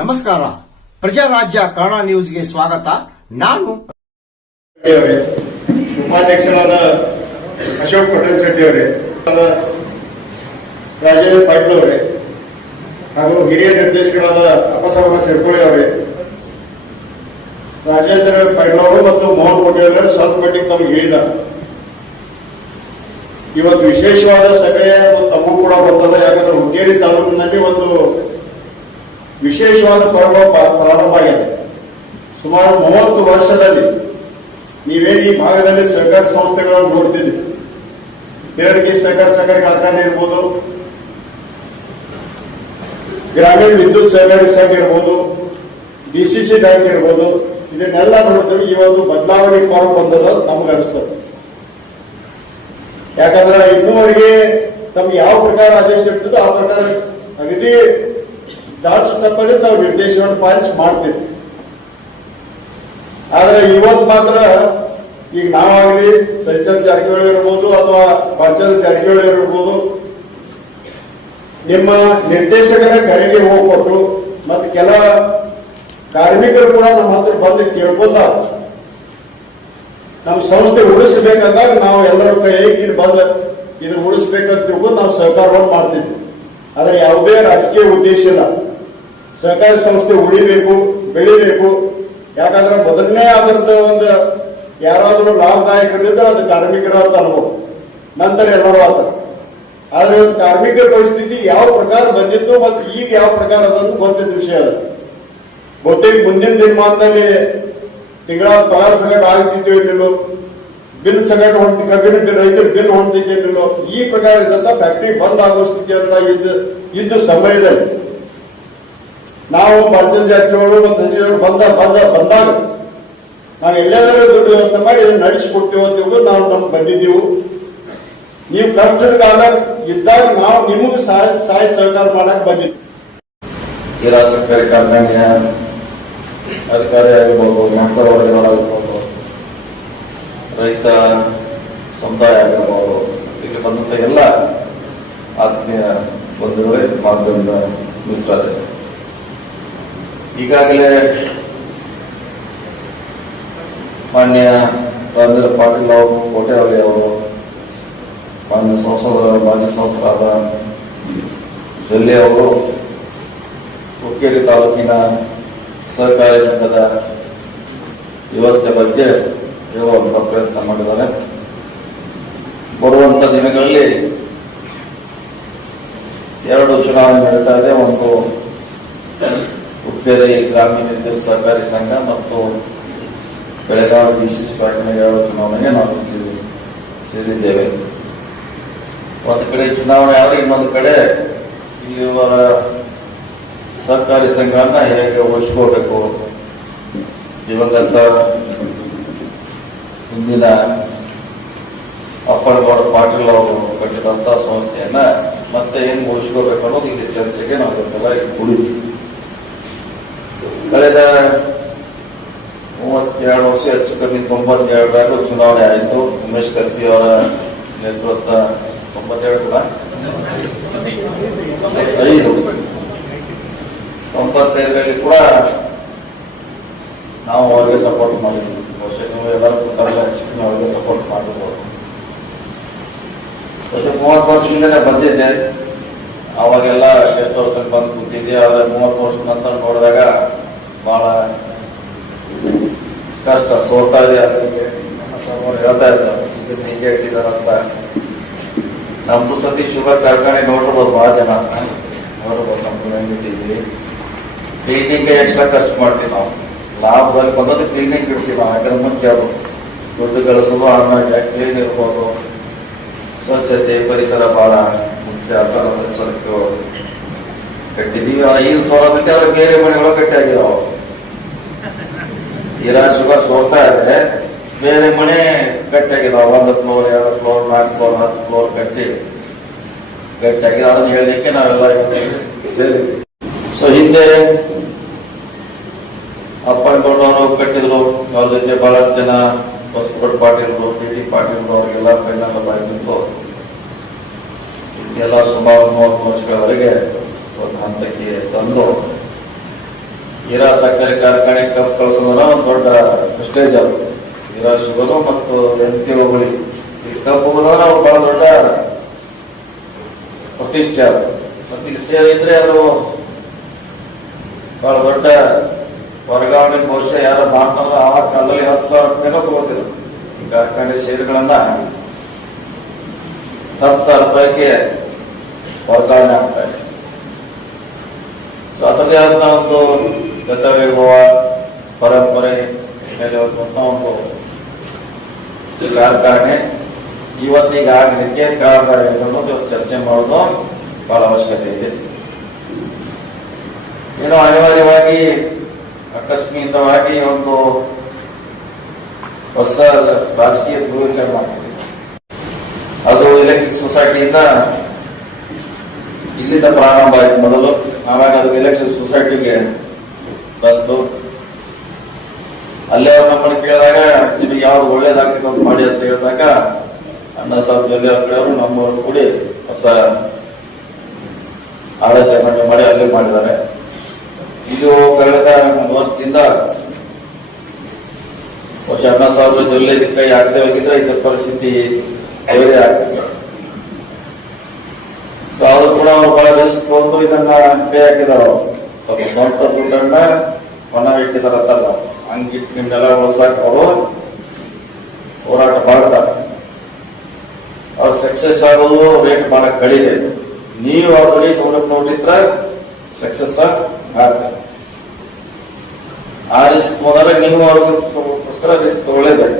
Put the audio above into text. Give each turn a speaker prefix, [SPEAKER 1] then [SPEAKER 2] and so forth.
[SPEAKER 1] ನಮಸ್ಕಾರ. ಪ್ರಜಾರಾಜ್ಯ ಕನ್ನಡ ನ್ಯೂಸ್ಗೆ ಸ್ವಾಗತ. ನಾನು
[SPEAKER 2] ಉಪಾಧ್ಯಕ್ಷರಾದ ಅಶೋಕ್ ಪಟೇಲ್ ಶೆಟ್ಟಿ ಅವರೇ ರಾಜೇಂದ್ರ ಪಾಟೀಲ್ ಅವರೇ, ಹಾಗೂ ಹಿರಿಯ ನಿರ್ದೇಶಕರಾದ ಅಪ್ಪಸವನ ಸಿರ್ಕೋಳಿ ಅವರೇ, ರಾಜೇಂದ್ರ ಪಾಟೀಲ್ ಅವರು ಮತ್ತು ಮೋಹನ್ ಪಟೇಲ್ ಅವರು, ಸ್ವಲ್ಪ ಮಟ್ಟಿಗೆ ತಮಗೆ ಹೇಳಿದ. ಇವತ್ತು ವಿಶೇಷವಾದ ಸಭೆ ತಮಗೂ ಕೂಡ ಬರ್ತದೆ. ಯಾಕಂದ್ರೆ ಹುಕ್ಕೇರಿ ತಾಲೂಕಿನಲ್ಲಿ ಒಂದು ವಿಶೇಷವಾದ ಪರ್ವ ಪ್ರಾರಂಭವಾಗಿದೆ. ಸುಮಾರು ಮೂವತ್ತು ವರ್ಷದಲ್ಲಿ ನೀವೇನು ಈ ಭಾಗದಲ್ಲಿ ಸಹಕಾರ ಸಂಸ್ಥೆಗಳನ್ನು ನೋಡ್ತಿದ್ವಿ ತೇರಡಿಗೆ ಸಹಕಾರ ಸಹಕಾರಿ ಕಾರ್ಖಾನೆ ಇರ್ಬೋದು, ಗ್ರಾಮೀಣ ವಿದ್ಯುತ್ ಸಹಕಾರಿ ಸಂಘ ಇರ್ಬೋದು ಸಿ ಬ್ಯಾಂಕ್ ಇರ್ಬೋದು, ಇದನ್ನೆಲ್ಲ ನೋಡಿದ್ರೆ ಈ ಒಂದು ಬದಲಾವಣೆ ಪರ್ವ ಬಂದದ ನಮ್ಗೆ ಅನಿಸ್ತದೆ. ಯಾಕಂದ್ರೆ ಇನ್ನೂವರೆಗೆ ತಮ್ಗೆ ಯಾವ ಪ್ರಕಾರ ಆದೇಶ ಇರ್ತದೋ ಆ ಪ್ರಕಾರ ಅಗದಿ ಚಾಚು ತಪ್ಪದೆ ತಾವು ನಿರ್ದೇಶನವನ್ನು ಪಾಲಿಸಿ ಮಾಡ್ತೀವಿ. ಆದರೆ ಇವತ್ತು ಮಾತ್ರ ಈಗ ನಾವಾಗಲಿ ಸಚಿವ ಜಾರಕಿಹೊಳಿ ಇರ್ಬೋದು ಅಥವಾ ಪಂಚಾಯತ್ ಜಾರಕಿಹೊಳಿ ಇರ್ಬೋದು, ನಿಮ್ಮ ನಿರ್ದೇಶಕರ ಕರೆಗೆ ಹೋಗ್ಕೊಟ್ಟು ಮತ್ತೆ ಕೆಲ ಕಾರ್ಮಿಕರು ಕೂಡ ನಮ್ಮ ಹತ್ರ ಬಂದು ಕೇಳ್ಕೊಂಡ ನಮ್ಮ ಸಂಸ್ಥೆ ಉಳಿಸ್ಬೇಕಂದಾಗ ನಾವು ಎಲ್ಲರೂ ಕೈ ಇಲ್ಲಿ ಬಂದ ಇದು ಉಳಿಸ್ಬೇಕಂತ ತಿಳ್ಕೊಂಡು ನಾವು ಸಹಕಾರವನ್ನು ಮಾಡ್ತಿದ್ವಿ. ಆದರೆ ಯಾವುದೇ ರಾಜಕೀಯ ಉದ್ದೇಶ ಇಲ್ಲ. ಸಹಕಾರಿ ಸಂಸ್ಥೆ ಉಳಿಬೇಕು, ಬೆಳಿಬೇಕು. ಯಾಕಂದ್ರೆ ಮೊದಲನೇ ಅದರದ್ದು ಒಂದು ಯಾರಾದರೂ ಲಾಭದಾಯಕರಿದ್ದರೆ ಅದು ಕಾರ್ಮಿಕರ ಅಂತ ಅನ್ಬೋದು ನಂತರ ಎಲ್ಲರೂ ಆತ ಆದ್ರೆ ಒಂದು ಕಾರ್ಮಿಕರ ಪರಿಸ್ಥಿತಿ ಯಾವ ಪ್ರಕಾರ ಬಂದಿತ್ತು ಮತ್ತು ಈಗ ಯಾವ ಪ್ರಕಾರ ಅದನ್ನು ಗೊತ್ತಿದ್ದ ವಿಷಯ ಅದ. ಬಹುತೇಕ ಮುಂದಿನ ದಿನಮಾನದಲ್ಲಿ ತಿಂಗಳ ಪಗಾರ ಸಂಗಟ ಆಗ್ತಿತ್ತು ಇರಲಿಲ್ಲೋ ಬಿಲ್ ಸಂಗಟ ಹೊಂದಿ ಕಬ್ಬಿನ ಬಿಲ್, ರೈತರ ಬಿಲ್ ಹೊಂದಿದ್ದಿಲ್ಲೋ ಈ ಪ್ರಕಾರ ಇದ್ದಂತ ಫ್ಯಾಕ್ಟ್ರಿ ಬಂದ್ ಆಗೋ ಸ್ಥಿತಿ ಅಂತ ಇದ್ದ ಇದ್ದ ಸಮಯದಲ್ಲಿ ನಾವು ಪಂಚಾಯತ್ ಜಾತಿಯವರು ಮತ್ತು ಸಚಿವರು ಬಂದ ಬಂದ, ಬಂದಾಗ ನಾವು ಎಲ್ಲೆಲ್ಲರೂ ದುಡ್ಡು ವ್ಯವಸ್ಥೆ ಮಾಡಿ ಇದನ್ನು ನಡೆಸಿಕೊಡ್ತೀವಿ ಅಂತ ನಾವು ನಮ್ಗೆ ಬಂದಿದ್ದೀವಿ. ನೀವು ಕಷ್ಟದ ಕಾಲ ಇದ್ದಾಗ ನಾವು ನಿಮಗೆ ಸಹಾಯ ಸಹಾಯ ಸಹಕಾರ ಮಾಡಕ್ ಬಂದಿದ್ದೀವಿ.
[SPEAKER 3] ಇರಾ ಸರ್ಕಾರಿ ಕಾರ್ಖಾನೆಯ ಅಧಿಕಾರಿ ಆಗಿರ್ಬೋದು ವರ್ಗಗಳಾಗಿರ್ಬೋದು ರೈತ ಸಮುದಾಯ ಆಗಿರ್ಬೋದು ಇಲ್ಲಿ ಬಂದಂತ ಎಲ್ಲ ಆತ್ಮೀಯ ಬಂಧುಗಳೇ ಮಾಧ್ಯಮದ ಮಿತ್ರರೇ. ಈಗಾಗಲೇ ಮಾನ್ಯ ರಾಜೇಂದ್ರ ಪಾಟೀಲ್ ಅವರು, ಕೋಟೆಹಳ್ಳಿ ಅವರು, ಮಾನ್ಯ ಸಂಸದರ, ಮಾಜಿ ಸಂಸದರಾದ ಜೊಲ್ಲೆ ಅವರು, ಹುಕ್ಕೇರಿ ತಾಲೂಕಿನ ಸಹಕಾರಿ ಸಂಘದ ವ್ಯವಸ್ಥೆ ಬಗ್ಗೆ ಹೇಳುವಂತ ಪ್ರಯತ್ನ ಮಾಡಿದ್ದಾರೆ. ಬರುವಂತ ದಿನಗಳಲ್ಲಿ ಎರಡು ಚುನಾವಣೆ ನಡೀತಾ ಇದೆ, ಒಂದು ಹುಕ್ಕೇರಿ ಗ್ರಾಮೀಣ ವಿದ್ಯುತ್ ಸಹಕಾರಿ ಸಂಘ ಮತ್ತು ಬೆಳಗಾವಿ ಬ್ಯಾಂಕ್ನ ಎರಡು ಚುನಾವಣೆಗೆ ನಾವು ಸೇರಿದ್ದೇವೆ. ಒಂದು ಕಡೆ ಚುನಾವಣೆ ಆದರೆ ಇನ್ನೊಂದು ಕಡೆ ಇವರ ಸರ್ಕಾರಿ ಸಂಘಗಳನ್ನ ಹೇಗೆ ಉಳಿಸ್ಕೋಬೇಕು ದಿವಂಗತ ಹಿಂದಿನ ಅಪ್ಪಳಗೌಡ ಪಾಟೀಲ್ ಅವರು ಕಟ್ಟಿದಂತ ಸಂಸ್ಥೆಯನ್ನ ಮತ್ತೆ ಹೆಂಗ್ ಉಳಿಸ್ಕೋಬೇಕು ಅನ್ನೋದು ಇಲ್ಲಿ ಚರ್ಚೆಗೆ ನಾವು ಕೂಡಿದ್ವಿ. ಕಳೆದ ಮೂವತ್ತೆರಡು ವರ್ಷ ಹೆಚ್ಚು ಕಮ್ಮಿ ತೊಂಬತ್ತೆರಡರಾಗ ಚುನಾವಣೆ ಆಯಿತು. ಉಮೇಶ್ ಕತ್ತಿ ಅವರ ನೇತೃತ್ವ ತೊಂಬತ್ತೆರಡು ಕೂಡ? ಐದು. ತೊಂಬತ್ತೈದರಲ್ಲಿ ಕೂಡ ನಾವು ಅವರಿಗೆ ಸಪೋರ್ಟ್ ಮಾಡಿದ್ವಿ. ಬಹುಶಃ ಅವ್ರಿಗೆ ಸಪೋರ್ಟ್ ಬಹುಶಃ ಮೂವತ್ತು ವರ್ಷದಿಂದಲೇ ಬಂದಿದ್ದೆ. ಅವಾಗೆಲ್ಲ ವರ್ಷದಲ್ಲಿ ಬಂದು ಕೂತಿದ್ದೆ. ಆದ್ರೆ ಮೂವತ್ತು ವರ್ಷ ನಂತರ ನೋಡಿದಾಗ ಬಹಳ ಕಷ್ಟ ಸೋತಾ ಇದೆ ಅವ್ರು ಹೇಳ್ತಾ ಇದ್ದಾರೆ ಇದನ್ನ ಹೀಗೆ ಇಟ್ಟಿದಾರಂತ ನಮ್ದು ಸತಿ ಶುಗರ್ ಕಾರ್ಖಾನೆ ನೋಡಿರ್ಬೋದು ಬಹಳ ಜನ. ನೋಡ್ಬೋದು, ನಮ್ದು ಹೆಂಗಿಟ್ಟಿದ್ವಿ ಕ್ಲೀನಿಂಗ್ ಎಕ್ಸ್ಟ್ರಾ ಕಷ್ಟ ಮಾಡ್ತೀವಿ ನಾವು. ಲಾಭದಲ್ಲಿ ಬಂದದ್ದು ಕ್ಲೀನಿಂಗ್ ಇಡ್ತೀವಿ ನಾವು, ಯಾಕಂದ್ರೆ ಮುಂಚೆ ಅದು ದುಡ್ಡು ಗಳಿಸೋದು ಆಮೇಲೆ ಕ್ಲೀನ್ ಇರ್ಬೋದು. ಸ್ವಚ್ಛತೆ, ಪರಿಸರ ಬಹಳ ಮುಖ್ಯ ಅಂತ ಎಚ್ಚರಿಕೆ ಕಟ್ಟಿದೀವಿ ಐದು ಸಾವಿರದಕ್ಕೆ ಅವ್ರ ಬೇರೆ ಮನೆಗಳು ಕಟ್ಟಾಗಿದಾವ ಇರಾ ಶುಗರ್ ಹೋಗ್ತಾ ಇದೆ ಬೇರೆ ಮನೆ ಗಟ್ಟಿಯಾಗಿದಾವ ಒಂದು ಫ್ಲೋರ್ ಎರಡು ಫ್ಲೋರ್ ನಾಲ್ಕು ಫ್ಲೋರ್ ಹತ್ತು ಫ್ಲೋರ್ ಕಟ್ಟಿ ಗಟ್ಟಿಯಾಗಿದೆ. ಅದನ್ನ ಹೇಳಲಿಕ್ಕೆ ನಾವೆಲ್ಲ ಸೇರಿದ್ವಿ ಸೊ ಹಿಂದೆ ಅಪ್ಪನಗೌಡವರು ಕಟ್ಟಿದ್ರು. ಅವ್ರ ಜೊತೆ ಬಹಳಷ್ಟು ಜನ ಬಸವಗೌಡ ಪಾಟೀಲ್ರು, ಟಿ ಟಿ ಪಾಟೀಲ್ರು, ಅವರಿಗೆಲ್ಲ ಬೆನ್ನೆಲ್ಲ ಆಗಿ ನಿಂತು ಎಲ್ಲ ಸುಮಾರು ಮೂವತ್ತು ವರ್ಷಗಳವರೆಗೆ ಒಂದು ಹಂತಕ್ಕೆ ತಂದು ಹೀರಾ ಸಕ್ಕರೆ ಕಾರ್ಖಾನೆ ಕಪ್ ಕಳಿಸೋದ್ರ ಒಂದು ದೊಡ್ಡ ಪ್ರೆಸ್ಟೇಜ್ ಅದು. ಹೀರಾ ಶುಗರು ಮತ್ತು ಎಂ ಕೆ ಹೋಬಳಿ ಈ ಕಪ್ಪು ನಾವು ಬಹಳ ದೊಡ್ಡ ಪ್ರತಿಷ್ಠೆ ಅದು. ಮತ್ತೆ ಇಲ್ಲಿ ಸೇರಿದ್ರೆ ಅದು ಬಹಳ ದೊಡ್ಡ ವರ್ಗಾವಣೆ ಬಹುಶಃ ಯಾರು ಮಾಡ್ತಾರಲ್ಲ ಆ ಕಾಲದಲ್ಲಿ ಹತ್ತು ಸಾವಿರ ರೂಪಾಯಿನೂ ತಗೋತಿದ್ರು ಈ ಕಾರ್ಖಾನೆ ಷೇರುಗಳನ್ನ ಹತ್ತು ಸಾವಿರ ರೂಪಾಯಿಗೆ ವರ್ಗಾವಣೆ ಆಗ್ತಾ ಇದೆ. ಸೊ ಅದರದೇ ಆದ ಒಂದು ಗತ ವೈಭವ ಪರಂಪರೆ ಮೇಲೆ ಹೊಂದುವಂತ ಒಂದು ಕಾರ್ಖಾನೆ ಇವತ್ತೀಗ ಆಗಲಿಕ್ಕೆ ಕಾರಣ ಚರ್ಚೆ ಮಾಡೋದು ಬಹಳ ಅವಶ್ಯಕತೆ ಇದೆ. ಏನೋ ಅನಿವಾರ್ಯವಾಗಿ ಆಕಸ್ಮಿಕವಾಗಿ ಒಂದು ಹೊಸ ರಾಜಕೀಯ ಧ್ರುವೀಕರಣ ಅದು ಎಲೆಕ್ಟ್ರಿಕ್ ಸೊಸೈಟಿಯಿಂದ ಇಲ್ಲಿಂದ ಪ್ರಾರಂಭ ಆಯ್ತು ಮೊದಲು. ಆವಾಗ ಅದು ಎಲೆಕ್ಟ್ರಿಕ್ ಸೊಸೈಟಿಗೆ ಬಂತು ಅಲ್ಲೇ ಅವ್ರು ನಮ್ಮನ್ನು ಕೇಳಿದಾಗ ನಿಮಗೆ ಯಾವ್ದು ಒಳ್ಳೇದಾಗ್ತದೆ ಮಾಡಿ ಅಂತ ಹೇಳಿದಾಗ, ಅಣ್ಣ ಸಾಹೇಬ್ ಜೊಲ್ಲೆ ಅವ್ರ ಕಡೆಯವರು ನಮ್ಮವರು ಕೂಡಿ ಹೊಸ ಆಡಳಿತ ಮಾಡಿ ಅಲ್ಲೇ ಮಾಡಿದ್ದಾರೆ ಇದು ಕಳೆದ ಒಂದು ವರ್ಷದಿಂದ ವರ್ಷ ಅಣ್ಣ ಸಾಹೇಬ್ರ ಜೊಲ್ಲೆ ಕೈ ಆಗದೆ ಹೋಗಿದ್ರೆ ಇದರ ಪರಿಸ್ಥಿತಿ ಬೇರೆ ಆಗ್ತದೆ ಸೊ ಅವರು ಕೂಡ ಅವ್ರು ಬಹಳ ರಿಸ್ಕ್ ಬಂದು ಇದನ್ನ ಕೈ ಹಾಕಿದಾರ ಅವ್ರು. ಸ್ವಲ್ಪ ಸ್ವಂತ ದುಡ್ಡನ್ನ ಹೊಣ ಇಟ್ಟಿದಾರತ್ತಲ್ಲ ಹಂಗಿಟ್ಟು ನಿಮ್ನೆಲ್ಲ ಉಳ್ಸಾಕ ಅವರು ಹೋರಾಟ ಮಾಡ್ತಾರೆ. ಅವ್ರು ಸಕ್ಸಸ್ ಆಗೋದು ರೇಟ್ ಮಾಡಕ್ ಕಡಿಮೆ ನೀವು ಅವ್ರ ಬಳಿ ನೋಡಕ್ ನೋಡಿದ್ರ ಸಕ್ಸಸ್ ಆಗ್ತಾರೆ ಆ ರಿಸ್ಕ್ ಹೋದಾಗ ನೀವು ಅವ್ರಿಗೋಸ್ಕರ ರಿಸ್ಕ್ ತಗೊಳ್ಳೇಬೇಕು.